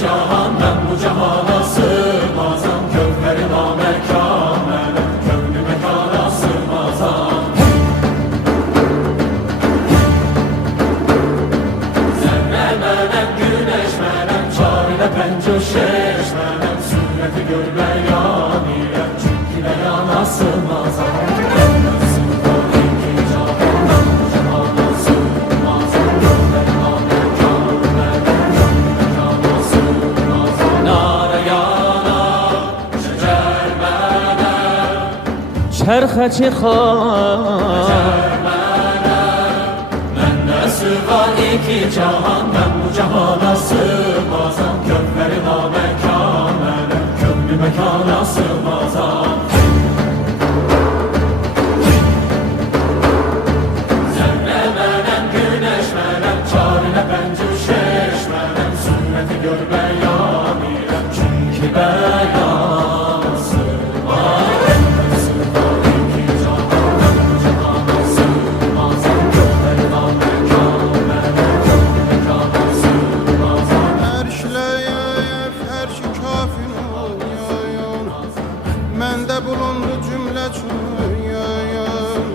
cahan ben bu cahana sığmazam. Kövleri namekan benim, kövlü mekana sığmazam. Zerre menem, güneş menem, çarine pencoşeş menem. Sünneti görmeyan ile çünkü de yana sığmazam. Çərxə çıxar Məndə sığar iki cahan, mən bu cahana sığmazam. Kövləri namekan mənəm, kövlü məkana sığmazam. Zərrə mənəm, güneş mənəm, çarine pencüşeş mənəm. Sünneti gör bəyan ilə, çünki bəyan sığmaz. Məndə bulundu cümlə çöyün.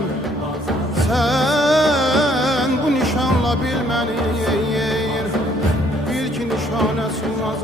Sən bu nişanla bil məni, bil ki nişanə sığmaz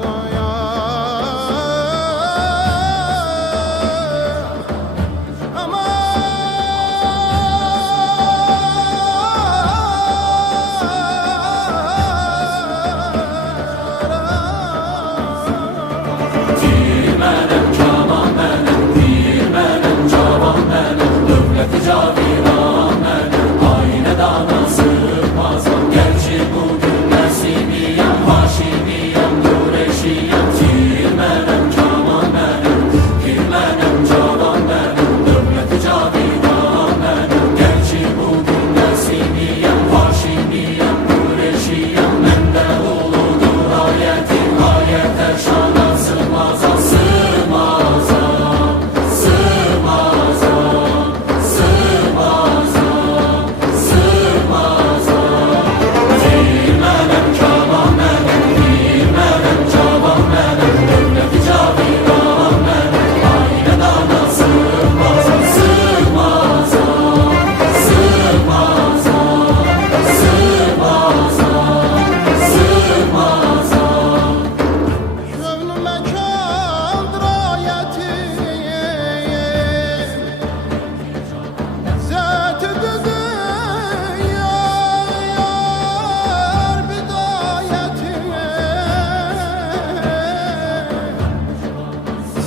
Caviran mənim, aynə dana sığmazam. Gerçi bugün Nəsimiyəm, Haşimiyəm, Nureşiyəm. Tir mənim, kaman mənim, pir mənim, cavan mənim, dövləti caviran mənim. Gerçi bugün Nəsimiyəm, Haşimiyəm, Nureşiyəm. Məndə uludur ayətim, ayətə şana sığmazam, sığmazam, sığmazam.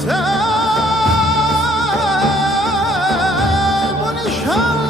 Sen bu nişan